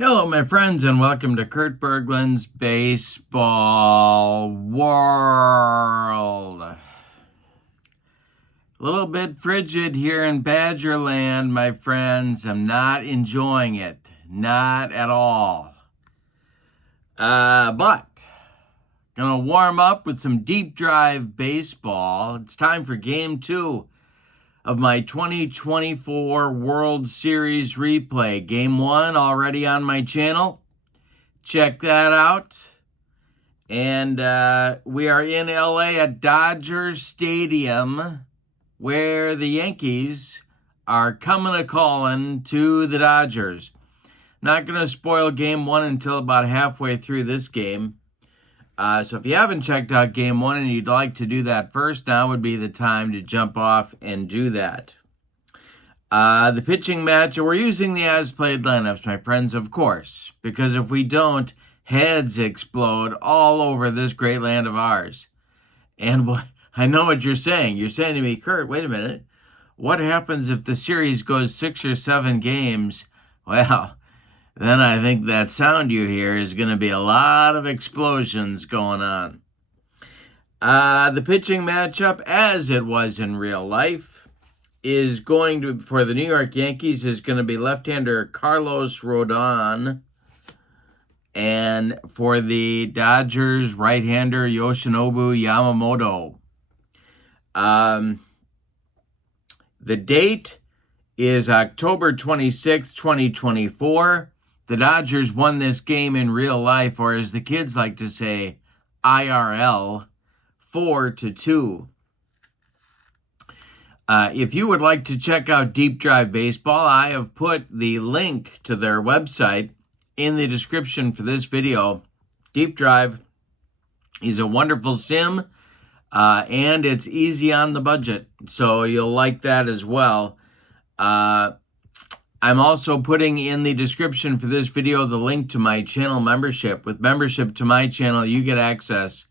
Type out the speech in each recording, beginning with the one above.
Hello, my friends, and welcome to Kurt Berglund's Baseball World. A little bit frigid here in Badgerland, my friends. I'm not enjoying it. Not at all. But gonna warm up with some deep drive baseball. It's time for game 2 of my 2024 World Series replay. Game 1 already on my channel. Check that out. And we are in LA at Dodger Stadium, where the Yankees are coming a calling to the Dodgers. Not going to spoil game 1 until about halfway through this game. So if you haven't checked out game 1 and you'd like to do that first, now would be the time to jump off and do that. The pitching match, we're using the as-played lineups, my friends, of course, because if we don't, heads explode all over this great land of ours. And I know what you're saying. You're saying to me, Kurt, wait a minute. What happens if the series goes 6 or 7 games? Well, then I think that sound you hear is going to be a lot of explosions going on. The pitching matchup, as it was in real life, is going to, for the New York Yankees, is going to be left-hander Carlos Rodin. And for the Dodgers, right-hander Yoshinobu Yamamoto. The date is October 26, 2024. The Dodgers won this game in real life, or as the kids like to say, IRL, 4-2. If you would like to check out Deep Drive Baseball, I have put the link to their website in the description for this video. Deep Drive is a wonderful sim, and it's easy on the budget, so you'll like that as well. I'm also putting in the description for this video the link to my channel membership. With membership to my channel, you get access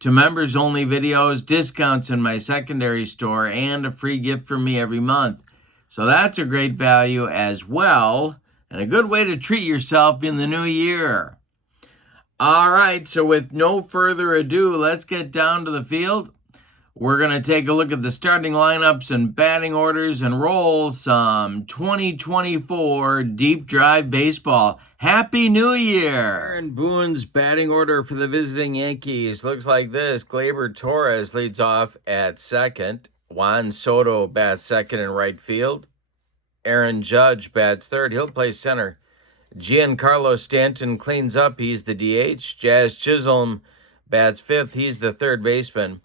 to members-only videos, discounts in my secondary store, and a free gift from me every month. So that's a great value as well, and a good way to treat yourself in the new year. All right, so with no further ado, let's get down to the field. We're going to take a look at the starting lineups and batting orders and roll some 2024 Deep Drive Baseball. Happy New Year! Aaron Boone's batting order for the visiting Yankees looks like this. Gleyber Torres leads off at second. Juan Soto bats second in right field. Aaron Judge bats third. He'll play center. Giancarlo Stanton cleans up. He's the DH. Jazz Chisholm bats fifth. He's the third baseman.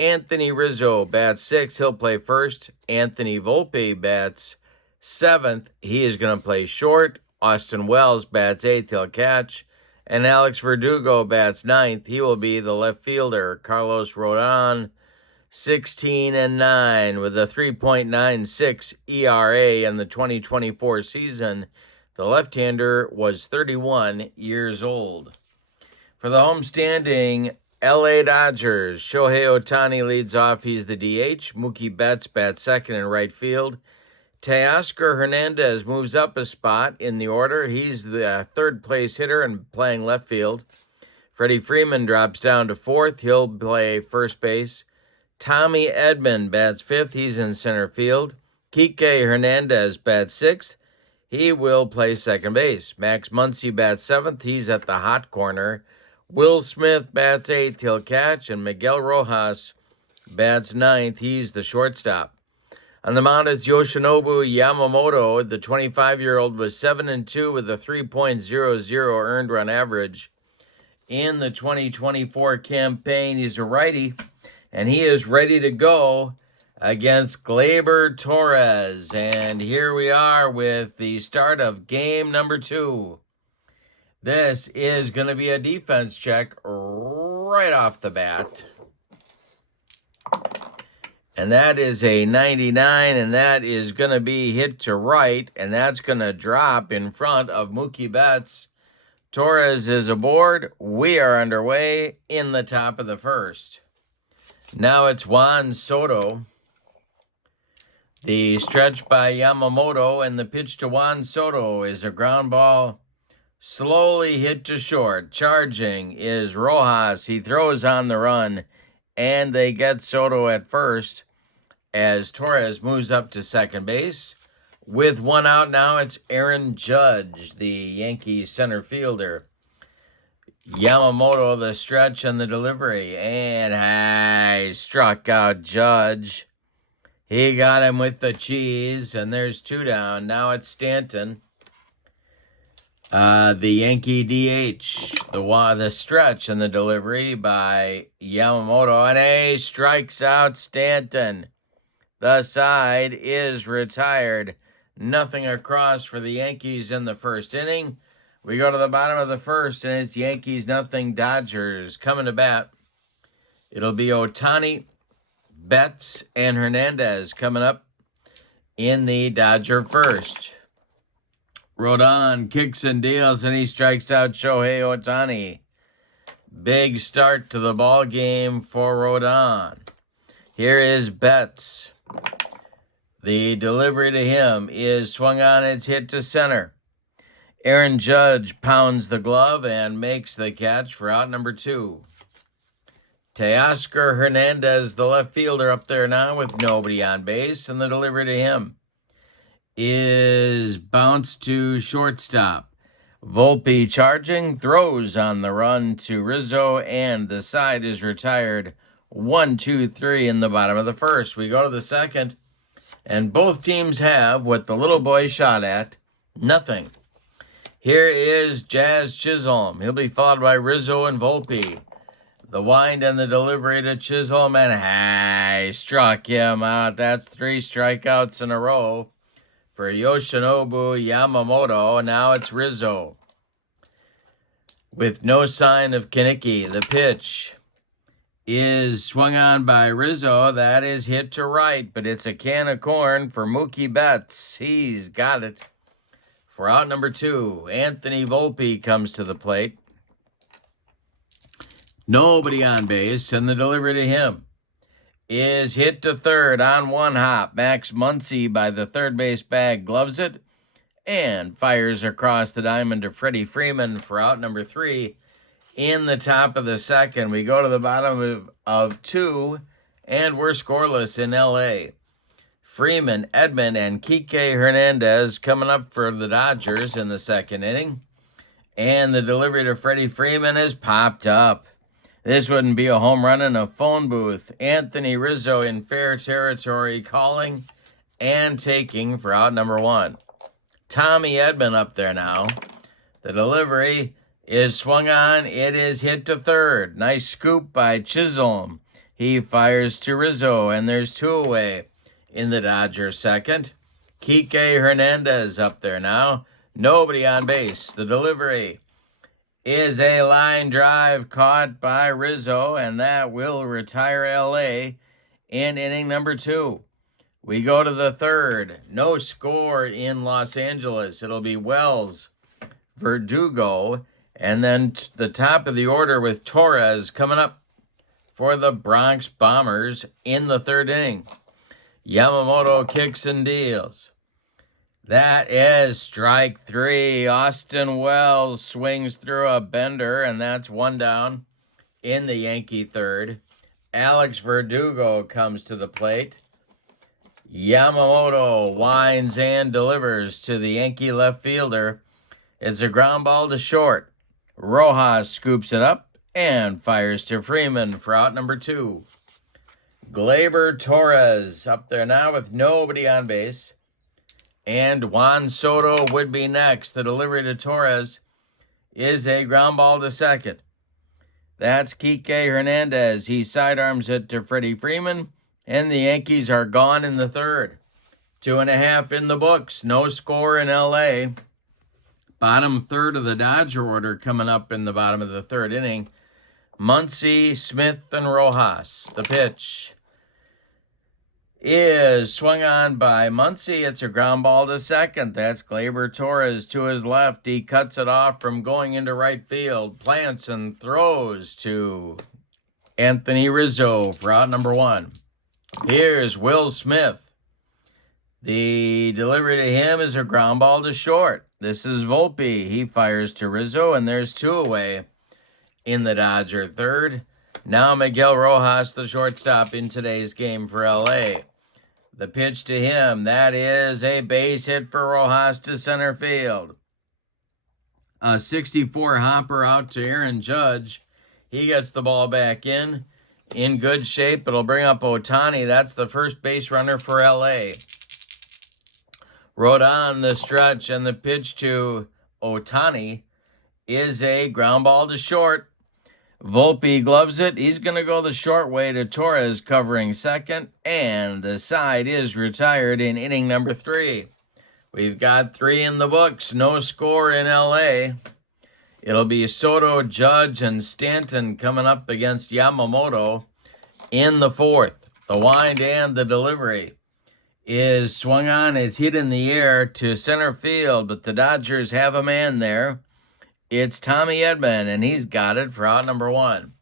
Anthony Rizzo bats sixth. He'll play first. Anthony Volpe bats seventh. He is going to play short. Austin Wells bats eighth. He'll catch. And Alex Verdugo bats ninth. He will be the left fielder. Carlos Rodin, 16-9 with a 3.96 ERA in the 2024 season. The left-hander was 31 years old. For the homestanding LA Dodgers, Shohei Ohtani leads off. He's the DH. Mookie Betts bats second in right field. Teoscar Hernandez moves up a spot in the order. He's the third place hitter and playing left field. Freddie Freeman drops down to fourth. He'll play first base. Tommy Edman bats fifth. He's in center field. Kike Hernandez bats sixth. He will play second base. Max Muncy bats seventh. He's at the hot corner. Will Smith bats eighth. He'll catch. And Miguel Rojas bats ninth. He's the shortstop. On the mound is Yoshinobu Yamamoto. The 25-year-old was 7-2 with a 3.00 earned run average in the 2024 campaign. He's a righty, and he is ready to go against Gleyber Torres. And here we are with the start of game number 2. This is going to be a defense check right off the bat. And that is a 99, and that is going to be hit to right, and that's going to drop in front of Mookie Betts. Torres is aboard. We are underway in the top of the first. Now it's Juan Soto. The stretch by Yamamoto, and the pitch to Juan Soto is a ground ball Slowly hit to short. Charging is Rojas. He throws on the run, and they get Soto at first as Torres moves up to second base. With one out now, it's Aaron Judge, the Yankees center fielder. Yamamoto, the stretch and the delivery. And I struck out Judge. He got him with the cheese, and there's two down. Now it's Stanton. The Yankee DH, the stretch and the delivery by Yamamoto, and he strikes out Stanton. The side is retired. Nothing across for the Yankees in the first inning. We go to the bottom of the first, and it's Yankees nothing, Dodgers coming to bat. It'll be Ohtani, Betts, and Hernandez coming up in the Dodger first. Rodin kicks and deals, and he strikes out Shohei Ohtani. Big start to the ball game for Rodin. Here is Betts. The delivery to him is swung on, it's hit to center. Aaron Judge pounds the glove and makes the catch for out number 2. Teoscar Hernandez, the left fielder, up there now with nobody on base, and the delivery to him is bounced to shortstop. Volpe charging, throws on the run to Rizzo, and the side is retired. 1-2-3 in the bottom of the first. We go to the second, and both teams have what the little boy shot at, nothing. Here is Jazz Chisholm. He'll be followed by Rizzo and Volpe. The wind and the delivery to Chisholm, and I struck him out. That's 3 strikeouts in a row for Yoshinobu Yamamoto. Now it's Rizzo. With no sign of Kaneki, the pitch is swung on by Rizzo. That is hit to right, but it's a can of corn for Mookie Betts. He's got it. For out number 2, Anthony Volpe comes to the plate. Nobody on base, and the delivery to him is hit to third on one hop. Max Muncy by the third base bag gloves it and fires across the diamond to Freddie Freeman for out number 3 in the top of the second. We go to the bottom of 2, and we're scoreless in L.A. Freeman, Edman, and Kike Hernandez coming up for the Dodgers in the second inning. And the delivery to Freddie Freeman is popped up. This wouldn't be a home run in a phone booth. Anthony Rizzo in fair territory calling and taking for out number 1. Tommy Edman up there now. The delivery is swung on. It is hit to third. Nice scoop by Chisholm. He fires to Rizzo, and there's 2 away in the Dodgers second. Kike Hernandez up there now. Nobody on base. The delivery is a line drive caught by Rizzo, and that will retire L.A. in inning number 2. We go to the third. No score in Los Angeles. It'll be Wells, Verdugo, and then the top of the order with Torres coming up for the Bronx Bombers in the third inning. Yamamoto kicks and deals. That is strike 3. Austin Wells swings through a bender, and that's 1 down in the Yankee third. Alex Verdugo comes to the plate. Yamamoto winds and delivers to the Yankee left fielder. It's a ground ball to short. Rojas scoops it up and fires to Freeman for out number 2. Gleyber Torres up there now with nobody on base. And Juan Soto would be next. The delivery to Torres is a ground ball to second. That's Kike Hernandez. He sidearms it to Freddie Freeman, and the Yankees are gone in the third. 2.5 in the books. No score in L.A. Bottom third of the Dodger order coming up in the bottom of the third inning. Muncy, Smith, and Rojas. The pitch is swung on by Muncy. It's a ground ball to second. That's Gleyber Torres to his left. He cuts it off from going into right field. Plants and throws to Anthony Rizzo for out number 1. Here's Will Smith. The delivery to him is a ground ball to short. This is Volpe. He fires to Rizzo, and there's 2 away in the Dodger third. Now Miguel Rojas, the shortstop in today's game for LA. The pitch to him, that is a base hit for Rojas to center field. A 64 hopper out to Aaron Judge. He gets the ball back in good shape. It'll bring up Ohtani. That's the first base runner for LA. Rodin, the stretch, and the pitch to Ohtani is a ground ball to short. Volpe gloves it. He's going to go the short way to Torres covering second, and the side is retired in inning number 3. We've got 3 in the books. No score in LA. It'll be Soto, Judge, and Stanton coming up against Yamamoto in the 4th. The wind and the delivery is swung on. It's hit in the air to center field, but the Dodgers have a man there. It's Tommy Edman, and he's got it for out number 1.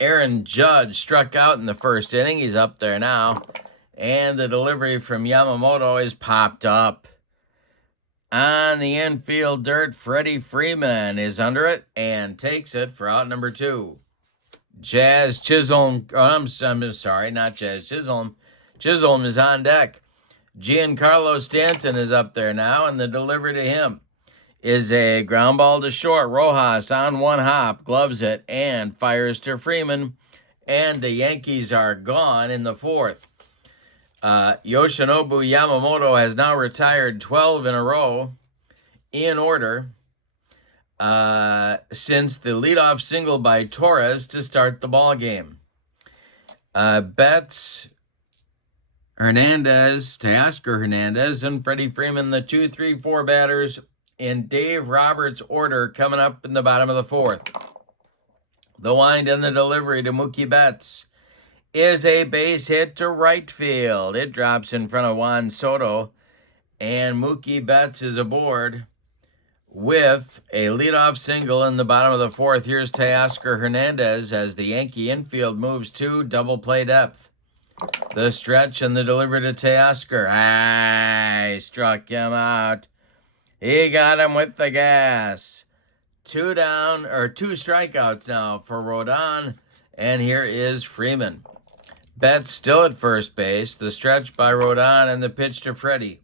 Aaron Judge struck out in the first inning. He's up there now. And the delivery from Yamamoto is popped up. On the infield dirt, Freddie Freeman is under it and takes it for out number 2. Jazz Chisholm, I'm sorry, not Jazz Chisholm. Chisholm is on deck. Giancarlo Stanton is up there now, and the delivery to him is a ground ball to short. Rojas on one hop, gloves it, and fires to Freeman. And the Yankees are gone in the 4th. Yoshinobu Yamamoto has now retired 12 in a row in order since the leadoff single by Torres to start the ball game. Betts, Hernandez, Teoscar Hernandez, and Freddie Freeman, the 2, 3, 4 batters in Dave Roberts' order coming up in the bottom of the 4th. The wind and the delivery to Mookie Betts is a base hit to right field. It drops in front of Juan Soto, and Mookie Betts is aboard with a leadoff single in the bottom of the 4th. Here's Teoscar Hernandez as the Yankee infield moves to double play depth. The stretch and the delivery to Teoscar. He struck him out. He got him with the gas. 2 strikeouts now for Rodin, and here is Freeman. Betts still at first base. The stretch by Rodin and the pitch to Freddie.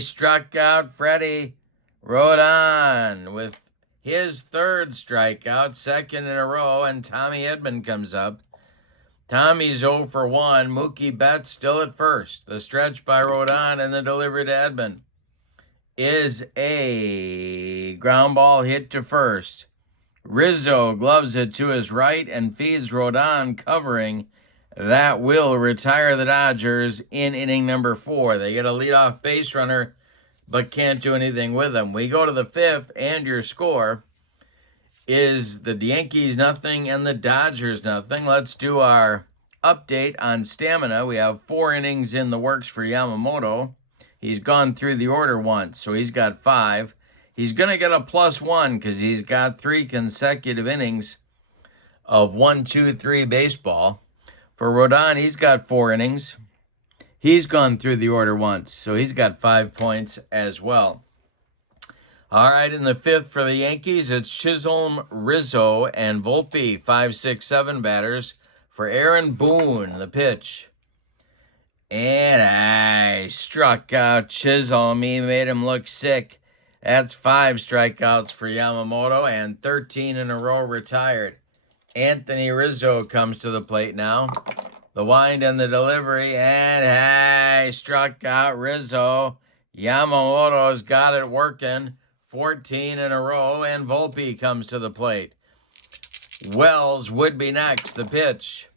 Struck out Freddie. Rodin with his 3rd strikeout, 2nd in a row, and Tommy Edman comes up. Tommy's 0 for 1. Mookie Betts still at first. The stretch by Rodin and the delivery to Edman is a ground ball hit to first. Rizzo gloves it to his right and feeds Rodin covering. That will retire the Dodgers in inning number 4. They get a leadoff base runner, but can't do anything with him. We go to the 5th, and your score is the Yankees nothing and the Dodgers nothing. Let's do our update on stamina. We have 4 innings in the works for Yamamoto. He's gone through the order once, so he's got 5. He's going to get a +1 because he's got 3 consecutive innings of 1, 2, 3 baseball. For Rodin, he's got 4 innings. He's gone through the order once, so he's got 5 points as well. All right, in the 5th for the Yankees, it's Chisholm, Rizzo, and Volpe, 5, 6, 7 batters. For Aaron Boone, the pitch. And struck out Chisholm. He made him look sick. That's 5 strikeouts for Yamamoto and 13 in a row retired. Anthony Rizzo comes to the plate now. The wind and the delivery, and struck out Rizzo. Yamamoto's got it working. 14 in a row, and Volpe comes to the plate. Wells would be next, the pitch.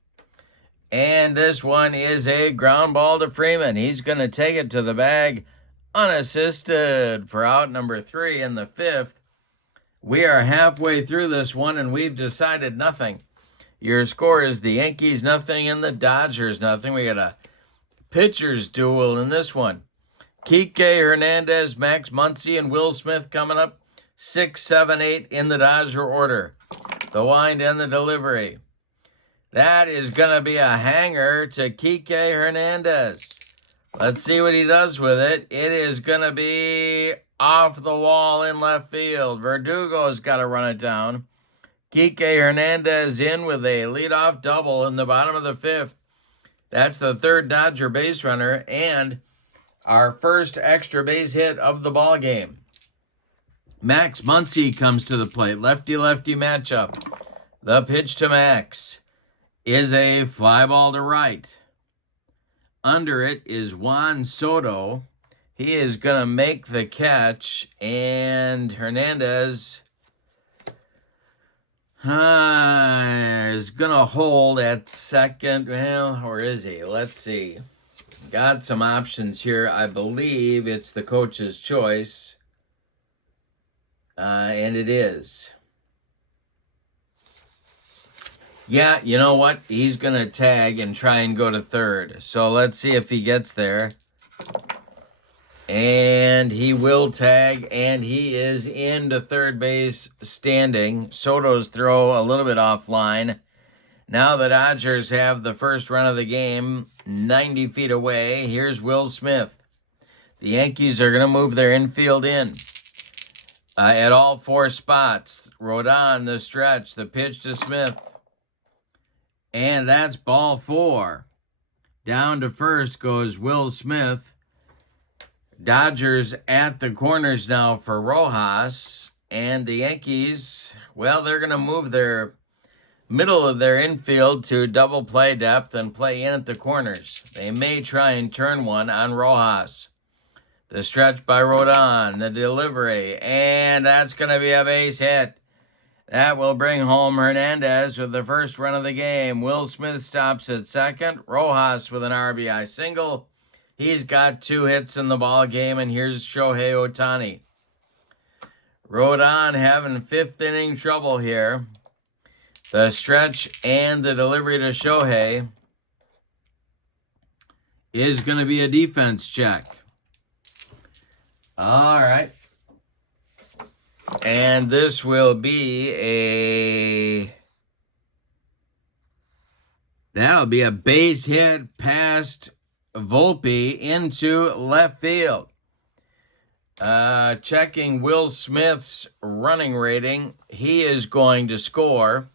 And this one is a ground ball to Freeman. He's going to take it to the bag unassisted for out number 3 in the 5th. We are halfway through this one, and we've decided nothing. Your score is the Yankees nothing and the Dodgers nothing. We got a pitcher's duel in this one. Kike Hernandez, Max Muncy, and Will Smith coming up. 6, 7, 8 in the Dodger order. The wind and the delivery. That is going to be a hanger to Kike Hernandez. Let's see what he does with it. It is going to be off the wall in left field. Verdugo's got to run it down. Kike Hernandez in with a leadoff double in the bottom of the fifth. That's the third Dodger base runner and our first extra base hit of the ball game. Max Muncy comes to the plate. Lefty-lefty matchup. The pitch to Max is a fly ball to right. Under it is Juan Soto. He is going to make the catch, and Hernandez is going to hold at second. Well, or is he? Let's see. Got some options here. I believe it's the coach's choice, and it is. Yeah, you know what? He's going to tag and try and go to third. So let's see if he gets there. And he will tag, and he is into third base standing. Soto's throw a little bit offline. Now the Dodgers have the first run of the game 90 feet away. Here's Will Smith. The Yankees are going to move their infield in at all four spots. Rodin, the stretch, the pitch to Smith. And that's ball four. Down to first goes Will Smith. Dodgers at the corners now for Rojas. And the Yankees, well, they're going to move their middle of their infield to double play depth and play in at the corners. They may try and turn one on Rojas. The stretch by Rodin, the delivery, and that's going to be a base hit. That will bring home Hernandez with the first run of the game. Will Smith stops at second. Rojas with an RBI single. He's got 2 hits in the ball game, and here's Shohei Ohtani. Rodin having fifth inning trouble here. The stretch and the delivery to Shohei is going to be a defense check. All right. And this will be that'll be a base hit past Volpe into left field. Checking Will Smith's running rating. He is going to score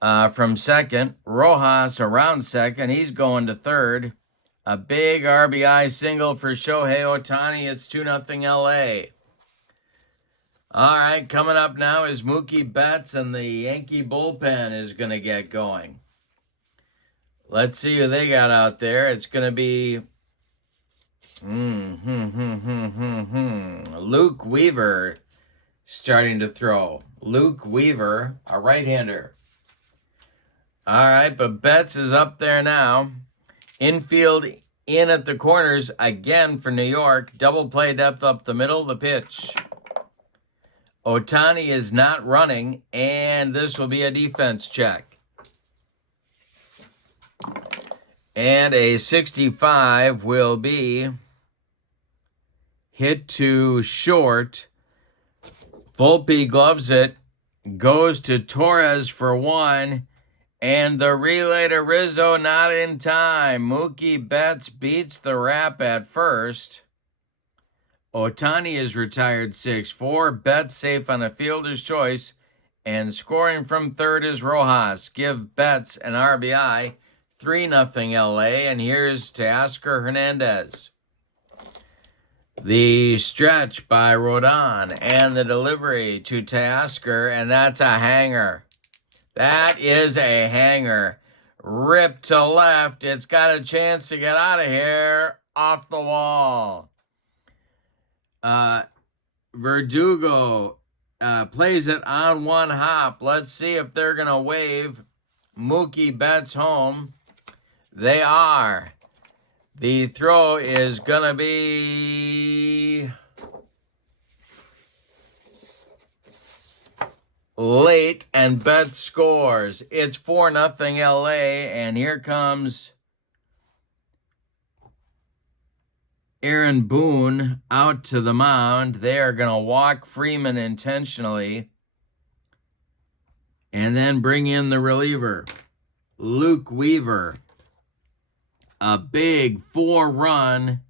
from second. Rojas around second. He's going to third. A big RBI single for Shohei Ohtani. It's 2-0 LA. All right, coming up now is Mookie Betts, and the Yankee bullpen is going to get going. Let's see who they got out there. It's going to be Luke Weaver starting to throw. Luke Weaver, a right-hander. All right, but Betts is up there now. Infield in at the corners again for New York. Double play depth up the middle, the pitch. Ohtani is not running, and this will be a defense check. And a 65 will be hit to short. Volpe gloves it, goes to Torres for one, and the relay to Rizzo not in time. Mookie Betts beats the rap at first. Ohtani is retired 6-4. Betts safe on a fielder's choice. And scoring from third is Rojas. Give Betts an RBI. 3-0 LA. And here's Teoscar Hernandez. The stretch by Rodin. And the delivery to Teoscar. And that's a hanger. That is a hanger. Ripped to left. It's got a chance to get out of here. Off the wall. Verdugo plays it on one hop. Let's see if they're going to wave Mookie Betts home. They are. The throw is going to be late, and Betts scores. It's 4-0 LA, and here comes Aaron Boone out to the mound. They are going to walk Freeman intentionally and then bring in the reliever, Luke Weaver. A big 4-run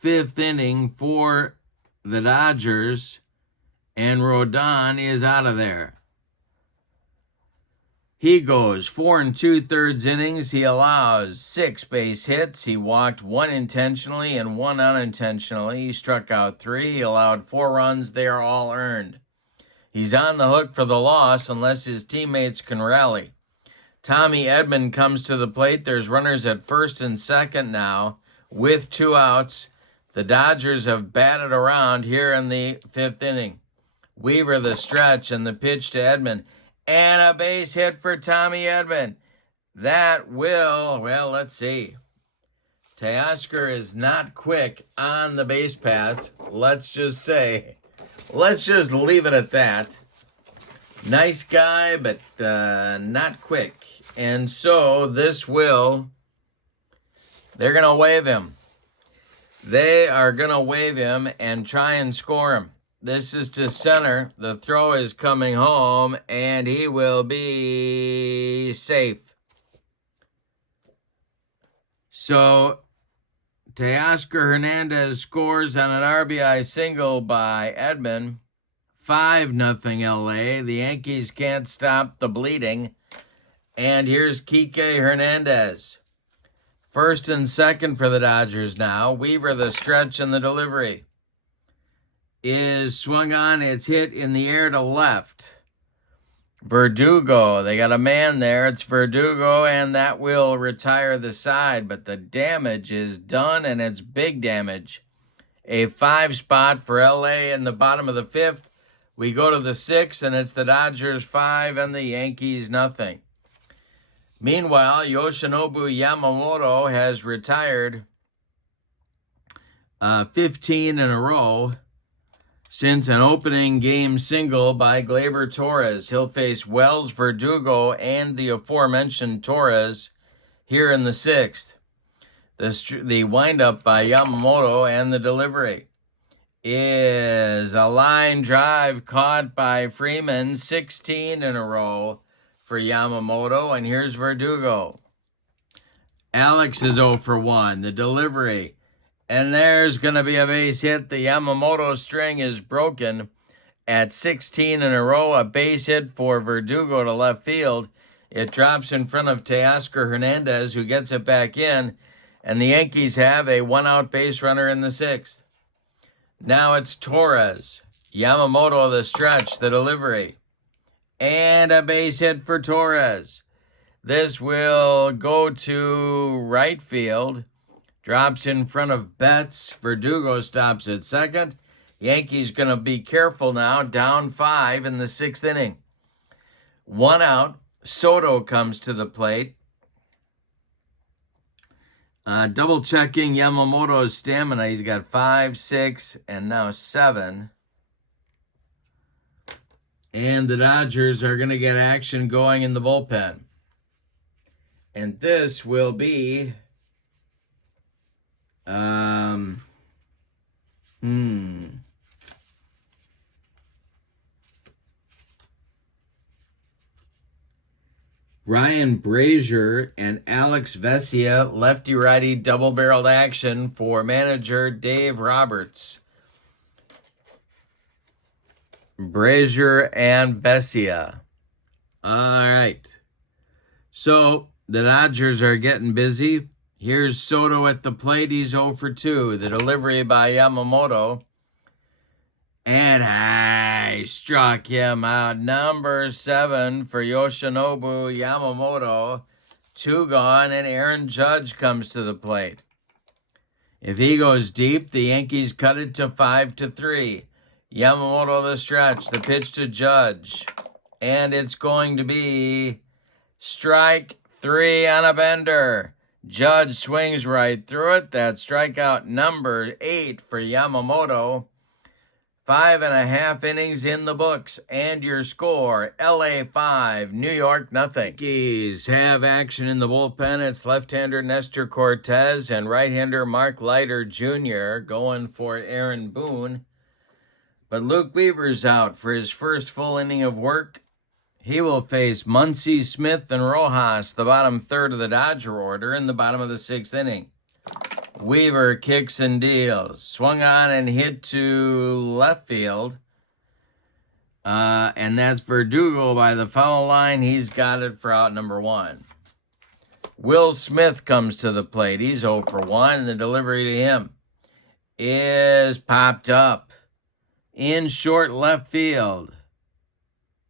fifth inning for the Dodgers, and Rodin is out of there. He goes 4 2/3 innings. He allows 6 base hits. He walked 1 intentionally and 1 unintentionally. He struck out 3. He allowed 4 runs. They are all earned. He's on the hook for the loss unless his teammates can rally. Tommy Edman comes to the plate. There's runners at first and second now with 2 outs. The Dodgers have batted around here in the 5th inning. Weaver the stretch and the pitch to Edman. And a base hit for Tommy Edman. That will, well, let's see. Teoscar is not quick on the base paths. Let's just leave it at that. Nice guy, but not quick. And so they're going to wave him. They are going to wave him and try and score him. This is to center. The throw is coming home, and he will be safe. So Teoscar Hernandez scores on an RBI single by Edman. 5-0 LA. The Yankees can't stop the bleeding. And here's Kike Hernandez. First and second for the Dodgers now. Weaver the stretch and the delivery is swung on. It's hit in the air to left. Verdugo, they got a man there. It's Verdugo, and that will retire the side. But the damage is done, and it's big damage. A 5 spot for LA in the bottom of the 5th. We go to the 6th, and it's the Dodgers 5 and the Yankees 0. Meanwhile, Yoshinobu Yamamoto has retired 15 in a row since an opening game single by Gleyber Torres. He'll face Wells, Verdugo, and the aforementioned Torres here in the 6th. The windup by Yamamoto and the delivery is a line drive caught by Freeman, 16 in a row for Yamamoto, and here's Verdugo. Alex is 0 for 1. The delivery, and there's going to be a base hit. The Yamamoto string is broken at 16 in a row. A base hit for Verdugo to left field. It drops in front of Teoscar Hernandez, who gets it back in, and the Yankees have a 1-out base runner in the 6th. Now it's Torres. Yamamoto the stretch, the delivery, and a base hit for Torres. This will go to right field. Drops in front of Betts. Verdugo stops at second. Yankees going to be careful now. Down 5 in the 6th inning. 1 out. Soto comes to the plate. Double checking Yamamoto's stamina. He's got 5, 6, and now 7. And the Dodgers are going to get action going in the bullpen. And this will be Ryan Brazier and Alex Vesia, lefty-righty double-barreled action for manager Dave Roberts. Brazier and Vesia. All right. So the Dodgers are getting busy. Here's Soto at the plate. He's 0 for 2. The delivery by Yamamoto. And I struck him out. Number 7 for Yoshinobu Yamamoto. 2 gone, and Aaron Judge comes to the plate. If he goes deep, the Yankees cut it to 5-3. Yamamoto the stretch, the pitch to Judge. And it's going to be strike 3 on a bender. Judge swings right through it. That's strikeout number 8 for Yamamoto. 5.5 innings in the books, and your score, LA 5, New York 0. Yankees have action in the bullpen. It's left-hander Nestor Cortez and right-hander Mark Leiter Jr. going for Aaron Boone. But Luke Weaver's out for his first full inning of work. He will face Muncy, Smith, and Rojas, the bottom third of the Dodger order, in the bottom of the 6th inning. Weaver kicks and deals. Swung on and hit to left field. And that's Verdugo by the foul line. He's got it for out number 1. Will Smith comes to the plate. He's 0 for 1. And the delivery to him is popped up in short left field.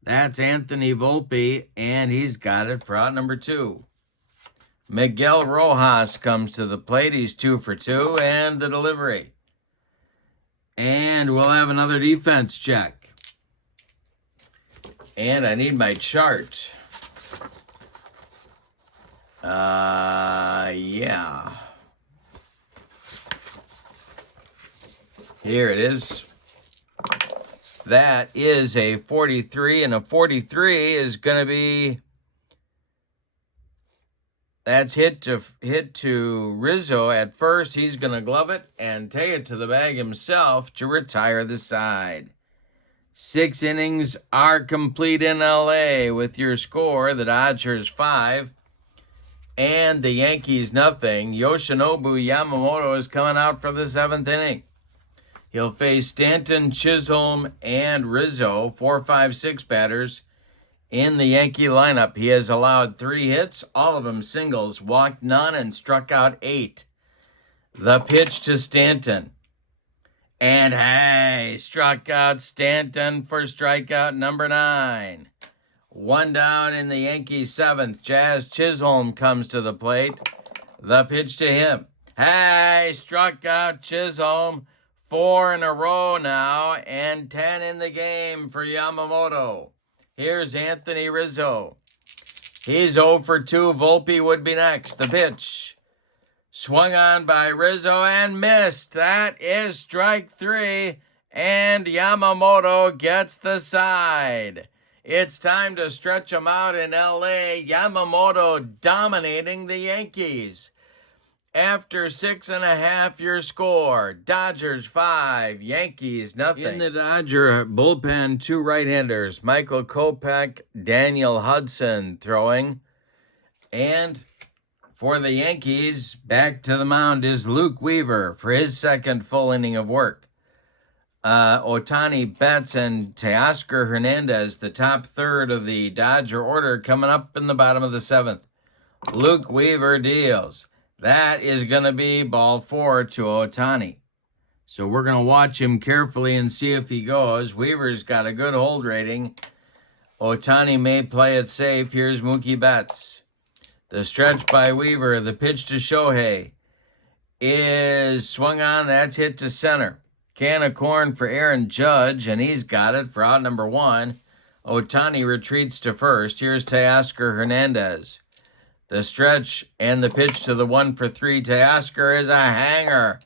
That's Anthony Volpe, and he's got it for out number 2. Miguel Rojas comes to the plate. He's 2 for 2, and the delivery. And we'll have another defense check. And I need my chart. Yeah. Here it is. That is a 43, and a 43 is going to be, that's hit to Rizzo at first. He's going to glove it and take it to the bag himself to retire the side. 6 innings are complete in LA with your score, the Dodgers 5 and the Yankees nothing. Yoshinobu Yamamoto is coming out for the 7th inning. He'll face Stanton, Chisholm, and Rizzo, 4, 5, 6 batters in the Yankee lineup. He has allowed 3 hits, all of them singles, walked none, and struck out 8. The pitch to Stanton. And hey, struck out Stanton for strikeout number 9. 1 down in the Yankees 7th. Jazz Chisholm comes to the plate. The pitch to him. Hey, struck out Chisholm. 4 in a row now, and 10 in the game for Yamamoto. Here's Anthony Rizzo. He's 0 for 2. Volpe would be next. The pitch. Swung on by Rizzo and missed. That is strike 3, and Yamamoto gets the side. It's time to stretch them out in LA. Yamamoto dominating the Yankees. After 6.5, your score, Dodgers 5, Yankees nothing. In the Dodger bullpen, 2 right-handers, Michael Kopech, Daniel Hudson throwing. And for the Yankees, back to the mound is Luke Weaver for his 2nd full inning of work. Otani, Betts, and Teoscar Hernandez, the top third of the Dodger order, coming up in the bottom of the 7th. Luke Weaver deals. That is going to be ball 4 to Otani. So we're going to watch him carefully and see if he goes. Weaver's got a good hold rating. Otani may play it safe. Here's Mookie Betts. The stretch by Weaver. The pitch to Shohei is swung on. That's hit to center. Can of corn for Aaron Judge, and he's got it for out number 1. Otani retreats to first. Here's Teoscar Hernandez. The stretch and the pitch to the 1 for 3. Teoscar is a hanger.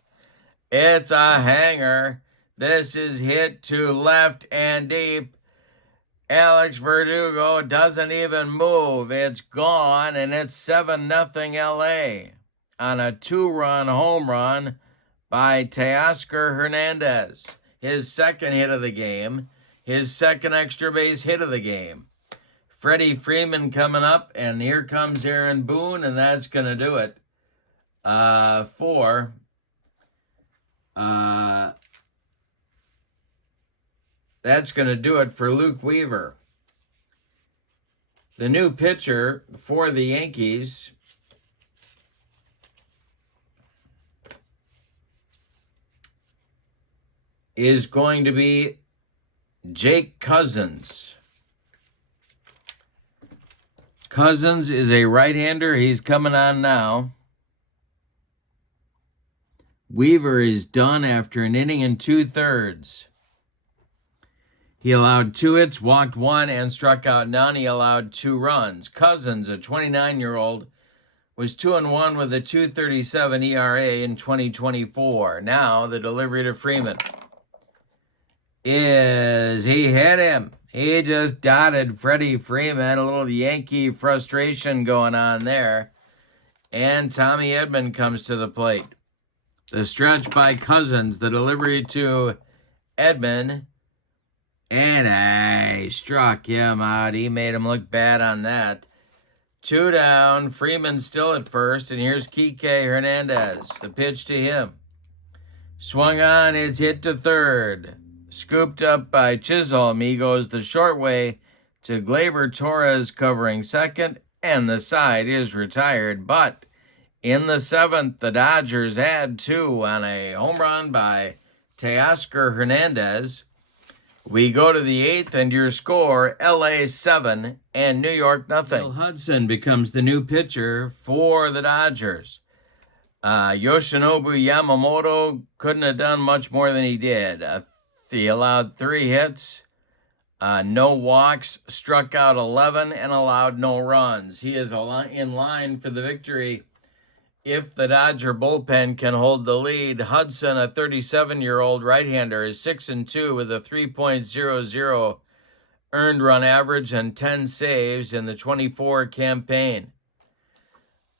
It's a hanger. This is hit to left and deep. Alex Verdugo doesn't even move. It's gone, and it's 7-0 LA on a 2-run home run by Teoscar Hernandez. His 2nd hit of the game. His 2nd extra base hit of the game. Freddie Freeman coming up, and here comes Aaron Boone, and that's going to do it that's going to do it for Luke Weaver. The new pitcher for the Yankees is going to be Jake Cousins. Cousins is a right-hander. He's coming on now. Weaver is done after an inning and 2/3. He allowed 2 hits, walked 1, and struck out none. He allowed 2 runs. Cousins, a 29-year-old, was 2-1 with a 2.37 ERA in 2024. Now the delivery to Freeman is, he hit him. He just dotted Freddie Freeman. A little Yankee frustration going on there. And Tommy Edman comes to the plate. The stretch by Cousins. The delivery to Edman. And He struck him out. He made him look bad on that. 2 down. Freeman still at first, and here's Kike Hernandez. The pitch to him. Swung on, it's hit to third. Scooped up by Chisholm. He goes the short way to Gleyber Torres covering second, and the side is retired. But in the 7th, the Dodgers had 2 on a home run by Teoscar Hernandez. We go to the 8th, and your score, LA 7 and New York nothing. Bill Hudson becomes the new pitcher for the Dodgers. Yoshinobu Yamamoto couldn't have done much more than he did. He allowed 3 hits, no walks, struck out 11, and allowed no runs. He is in line for the victory if the Dodger bullpen can hold the lead. Hudson, a 37-year-old right-hander, is 6-2 with a 3.00 earned run average and 10 saves in the 24 campaign.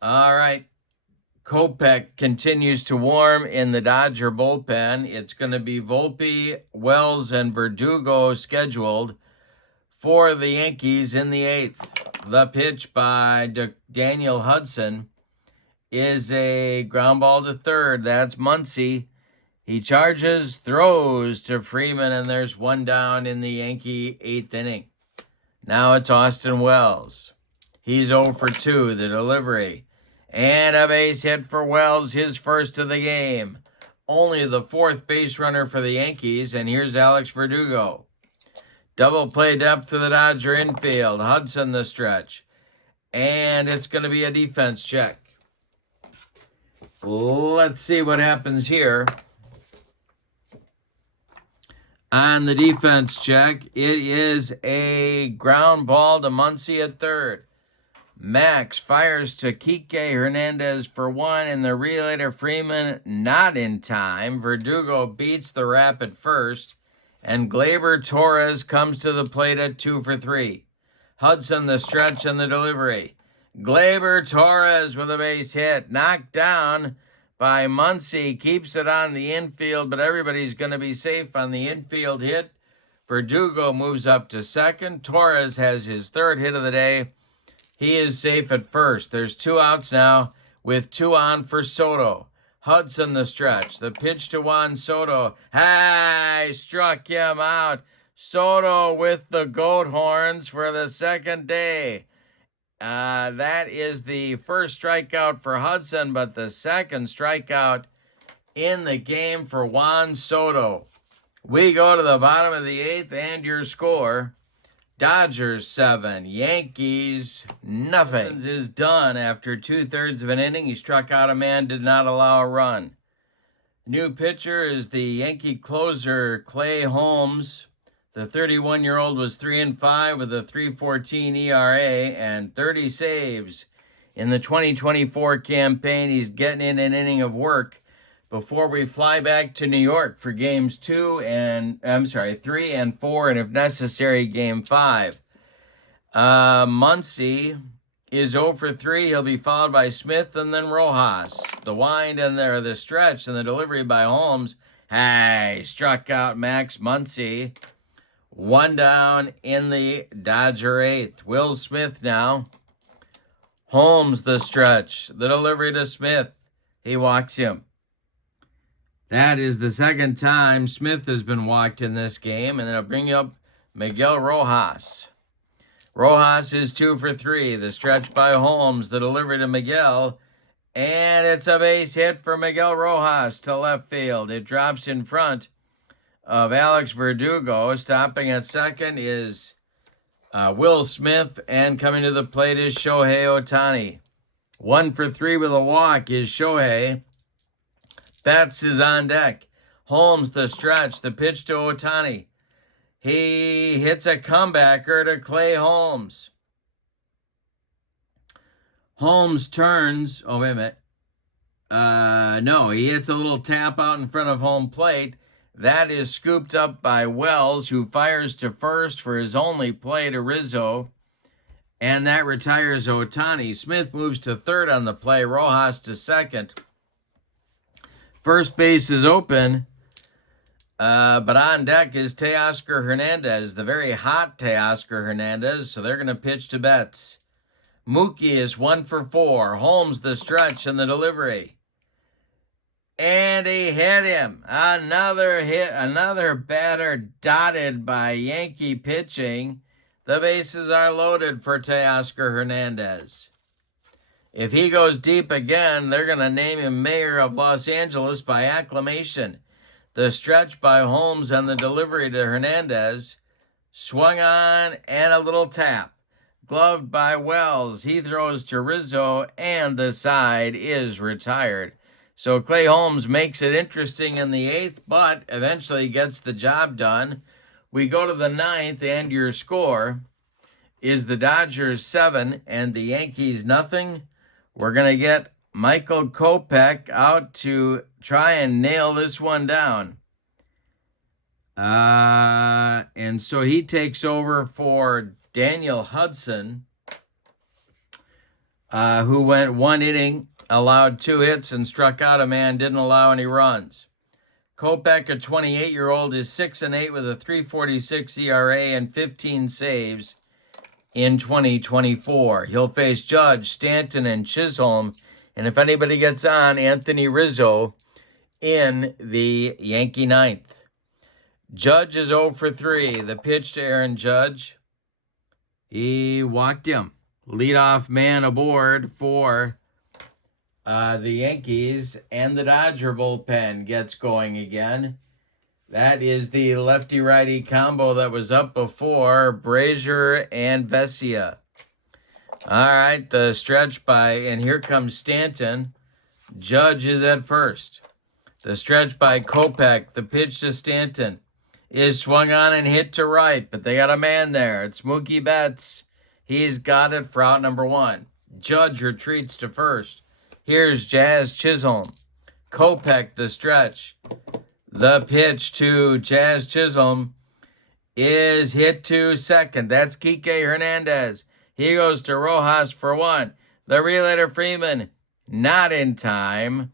All right. Kopech continues to warm in the Dodger bullpen. It's going to be Volpe, Wells, and Verdugo scheduled for the Yankees in the 8th. The pitch by Daniel Hudson is a ground ball to third. That's Muncy. He charges, throws to Freeman, and there's 1 down in the Yankee 8th inning. Now it's Austin Wells. He's 0 for 2, the delivery. And a base hit for Wells, his first of the game. Only the 4th base runner for the Yankees, and here's Alex Verdugo. Double play depth to the Dodger infield. Hudson the stretch. And it's going to be a defense check. Let's see what happens here. On the defense check, it is a ground ball to Muncy at third. Max fires to Kike Hernandez for 1, and the relay to Freeman not in time. Verdugo beats the rap at first, and Gleyber Torres comes to the plate at 2 for 3. Hudson the stretch and the delivery. Gleyber Torres with a base hit, knocked down by Muncy, keeps it on the infield, but everybody's going to be safe on the infield hit. Verdugo moves up to second. Torres has his 3rd hit of the day. He is safe at first. There's 2 outs now with 2 on for Soto. Hudson the stretch. The pitch to Juan Soto. Hi, struck him out. Soto with the goat horns for the 2nd day. That is the first strikeout for Hudson, but the 2nd strikeout in the game for Juan Soto. We go to the bottom of the 8th, and your score, Dodgers 7, Yankees nothing. Is done after 2/3 of an inning. He struck out a man, did not allow a run. New pitcher is the Yankee closer, Clay Holmes. The 31-year-old was 3-5 with a 3.14 ERA and 30 saves. In the 2024 campaign, he's getting in an inning of work before we fly back to New York for games 3 and 4, and if necessary, game 5. Muncy is 0 for 3. He'll be followed by Smith and then Rojas. The wind and the stretch and the delivery by Holmes. Hey, struck out Max Muncy. 1 down in the Dodger 8th. Will Smith now. Holmes the stretch. The delivery to Smith. He walks him. That is the 2nd time Smith has been walked in this game. And then I'll bring up Miguel Rojas. Rojas is 2 for 3. The stretch by Holmes. The delivery to Miguel. And it's a base hit for Miguel Rojas to left field. It drops in front of Alex Verdugo. Stopping at second is Will Smith, and coming to the plate is Shohei Ohtani. 1 for 3 with a walk is Shohei. Betts is on deck. Holmes the stretch, the pitch to Ohtani. He hits a comebacker to Clay Holmes. Holmes turns, oh wait a minute. No, he hits a little tap out in front of home plate. That is scooped up by Wells, who fires to first for his only play to Rizzo. And that retires Ohtani. Smith moves to third on the play. Rojas to second. First base is open. But on deck is Teoscar Hernandez, the very hot Teoscar Hernandez. So they're going to pitch to Betts. Mookie is 1 for 4. Holmes the stretch and the delivery. And he hit him. Another hit, another batter dotted by Yankee pitching. The bases are loaded for Teoscar Hernandez. If he goes deep again, they're going to name him mayor of Los Angeles by acclamation. The stretch by Holmes and the delivery to Hernandez. Swung on and a little tap. Gloved by Wells. He throws to Rizzo and the side is retired. So Clay Holmes makes it interesting in the 8th, but eventually gets the job done. We go to the 9th, and your score is the Dodgers 7 and the Yankees nothing. We're going to get Michael Kopech out to try and nail this one down. And so he takes over for Daniel Hudson, who went 1 inning, allowed 2 hits, and struck out a man, didn't allow any runs. Kopech, a 28-year-old, is 6-8 with a 3.46 ERA and 15 saves in 2024. He'll face Judge, Stanton, and Chisholm, and if anybody gets on, Anthony Rizzo in the Yankee 9th. Judge is 0 for 3. The pitch to Aaron Judge. He walked him. Leadoff man aboard for the Yankees, and the Dodger bullpen gets going again. That is the lefty-righty combo that was up before, Brazier and Vesia. All right, the stretch by, and here comes Stanton. Judge is at first. The stretch by Kopech, the pitch to Stanton, is swung on and hit to right, but they got a man there. It's Mookie Betts. He's got it for out number 1. Judge retreats to first. Here's Jazz Chisholm. Kopech, the stretch. The pitch to Jazz Chisholm is hit to second. That's Kike Hernandez. He goes to Rojas for 1. The relay to Freeman, not in time.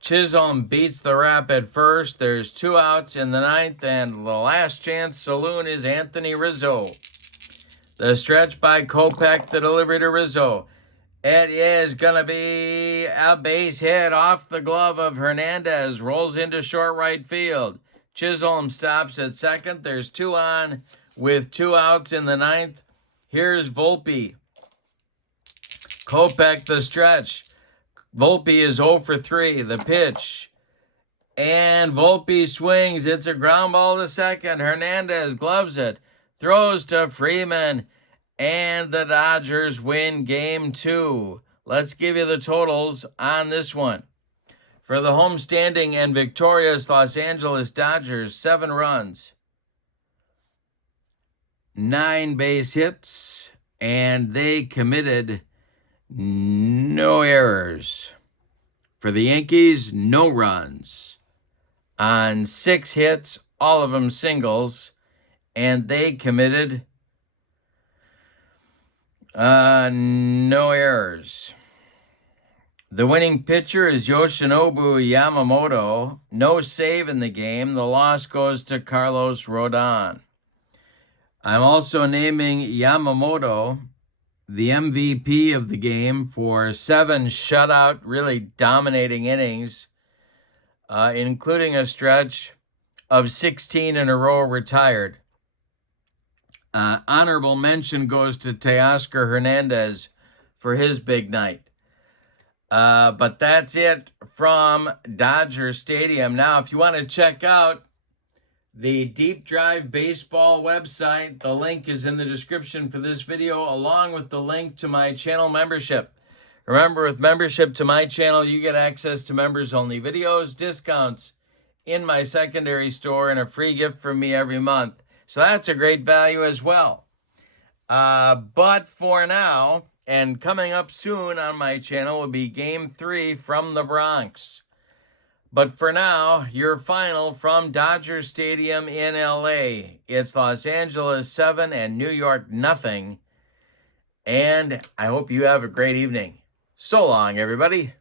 Chisholm beats the rap at first. There's 2 outs in the 9th, and the last chance saloon is Anthony Rizzo. The stretch by Kopech, the delivery to Rizzo. It is going to be a base hit off the glove of Hernandez. Rolls into short right field. Chisholm stops at second. There's 2 on with 2 outs in the 9th. Here's Volpe. Kopech, the stretch. Volpe is 0 for 3. The pitch. And Volpe swings. It's a ground ball to second. Hernandez gloves it. Throws to Freeman. And the Dodgers win game 2. Let's give you the totals on this one. For the homestanding and victorious Los Angeles Dodgers, 7 runs, 9 base hits, and they committed no errors. For the Yankees, no runs on 6 hits, all of them singles, and they committed no errors. The winning pitcher is Yoshinobu Yamamoto. No save in the game. The loss goes to Carlos Rodin. I'm also naming Yamamoto the MVP of the game for 7 shutout, really dominating innings, including a stretch of 16 in a row retired. Honorable mention goes to Teoscar Hernandez for his big night. But that's it from Dodger Stadium. Now, if you want to check out the Deep Drive Baseball website, the link is in the description for this video, along with the link to my channel membership. Remember, with membership to my channel, you get access to members-only videos, discounts in my secondary store, and a free gift from me every month. So that's a great value as well. But for now, and coming up soon on my channel will be Game 3 from the Bronx. But for now, your final from Dodger Stadium in LA. It's Los Angeles 7 and New York nothing. And I hope you have a great evening. So long, everybody.